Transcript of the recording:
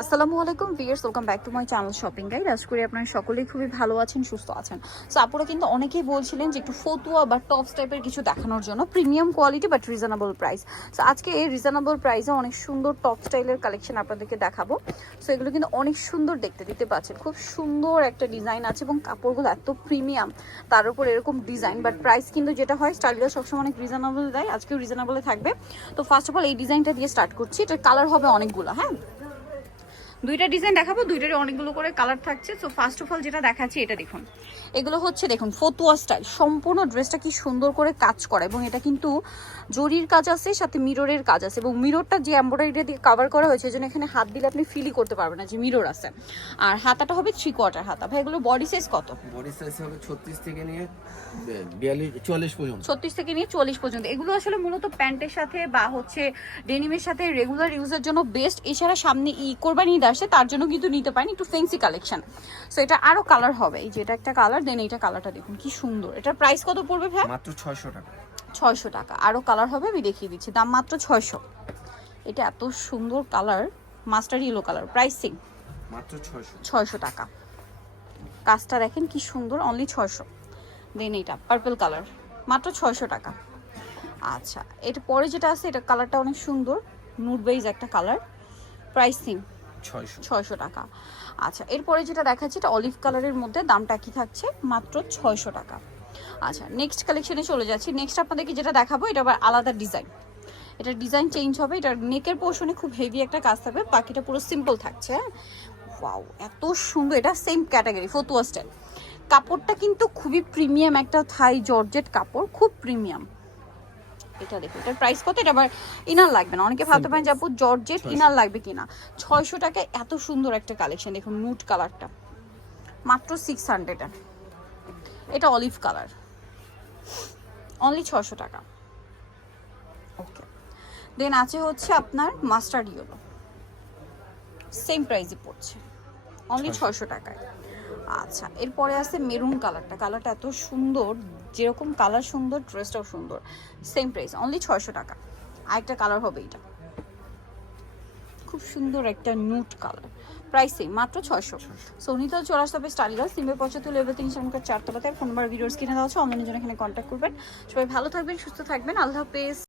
আসসালামু আলাইকুম viewers, welcome back to my channel shopping guide. আশা করি আপনারা সকলেই খুবই ভালো আছেন, সুস্থ আছেন। সো আপুরা কিন্তু অনেকেই বলছিলেন যে একটু ফতুয়া বা টপস টাইপের কিছু দেখানোর জন্য, premium quality but reasonable price. So আজকে এই রিজনেবল প্রাইসে অনেক সুন্দর টপ স্টাইলের কালেকশন আপনাদেরকে দেখাবো। সো এগুলো কিন্তু অনেক সুন্দর দেখতে পাচ্ছেন, খুব সুন্দর একটা ডিজাইন আছে এবং কাপড়গুলো এত প্রিমিয়াম, তার উপর এরকম ডিজাইন। বাট প্রাইস কিন্তু যেটা হয় স্টাইলটা সবসময় অনেক রিজনেবল দেয়, আজকেও রিজনেবলে থাকবে। তো ফার্স্ট অফ অল এই ডিজাইনটা দিয়ে স্টার্ট করছি। এটার কালার হবে অনেকগুলো, হ্যাঁ দুইটা ডিজাইন দেখাবো, দুইটারই অনেকগুলো করে কালার থাকছে। সো ফার্স্ট অফ অল যেটা দেখাচ্ছি এটা দেখুন, এগুলো হচ্ছে দেখুন ফতুয়া স্টাইল। সম্পূর্ণ ড্রেসটা কি সুন্দর করে কাজ করা এবং এটা কিন্তু জরির কাজ আছে, সাথে মিররের কাজ আছে এবং মিররটা যে এমব্রয়ডারি দিয়ে কভার করা হয়েছে, এই জন্য এখানে হাত দিলে আপনি ফিলই করতে পারবেন না যে মিরর আছে। আর হাতাটা হবে 3/4 হাতা। ভাই এগুলো বডি সাইজ কত? বডি সাইজ হবে 36 থেকে নিয়ে 44 পর্যন্ত। 36 থেকে নিয়ে 40 পর্যন্ত। এগুলো আসলে মূলত প্যান্টের সাথে বা হচ্ছে ডেনিমের সাথে রেগুলার ইউজের জন্য বেস্ট। এছাড়া সামনে কোরবানি ঈদ আসে, তার জন্য কিন্তু নিতে পারেন, একটু ফ্যান্সি কালেকশন। সো এটা আরো কালার হবে, এই যে এটা একটা কালার, দেন এইটা কালারটা দেখুন কি সুন্দর। এটার প্রাইস কত পড়বে ভাই? মাত্র 600 টাকা। 600 টাকা। আরো কালার হবে, আমি দেখিয়ে দিচ্ছি, দাম মাত্র 600। এটা এত সুন্দর colour, master yellow colour, pricing মাত্র 600 টাকা। কাজটা দেখেন কি সুন্দর, অনলি 600। দেন এইটা পার্পল কালার, মাত্র 600 টাকা। আচ্ছা, এটা পরে যেটা আছে এটা কালারটা অনেক সুন্দর, নুড বেজ একটা কালার, প্রাইসিং 600 টাকা। আচ্ছা, এরপরে যেটা দেখাচ্ছি এটা অলিভ কালারের মধ্যে, দামটা কি থাকছে? মাত্র 600 টাকা। আচ্ছা, নেক্সট কালেকশনে চলে যাচ্ছি। নেক্সট আপনাদেরকে যেটা দেখাবো এটা আবার আলাদা ডিজাইন, এটা ডিজাইন চেঞ্জ হবে। এটার নেকের পোর্শনে খুব হেভি একটা কাজ থাকবে, বাকিটা পুরো সিম্পল থাকছে। ওয়াও, এত সুন্দর। এটা সেম ক্যাটাগরি ফতুয়া স্টাইল। কাপড়টা কিন্তু খুবই প্রিমিয়াম, একটা থাই জর্জেট কাপড়, খুব প্রিমিয়াম। এটা দেখো, এটার প্রাইস কত? এটা আবার ইনার লাগবে না, অনেকে ভাবতে পারেন যে আপু জর্জেট ইনার লাগবে কিনা। 600 টাকায় এত সুন্দর একটা কালেকশন দেখুন, নুট কালারটা মাত্র 600। এটা অলিভ কালার, অনলি 600 টাকা। ওকে, দেন আছে হচ্ছে আপনার মাস্টার্ড ইয়েলো, সেম প্রাইসে পড়ছে, অনলি 600 টাকায়। আচ্ছা, এরপরে আছে মেরুন কালারটা, কালারটা এত সুন্দর, যেরকম কালার সুন্দর ড্রেসটাও সুন্দর, সেম প্রাইস, অনলি 600 টাকা। আরেকটা কালার হবে এটা, খুব সুন্দর একটা নুট কালার, প্রাইসিং মাত্র 600। সোনিতে চলে আসতে হবে স্টাইলার সিম্বল 75 লেভেল 3 সংখ্যার 4 তলাতে। ফোন নাম্বার ভিডিওস কিনে দেওয়া হচ্ছে, অনলাইনের জন্য এখানে কন্ট্যাক্ট করবেন। সবাই ভালো থাকবেন, সুস্থ থাকবেন, আল্লাহ হাফেজ।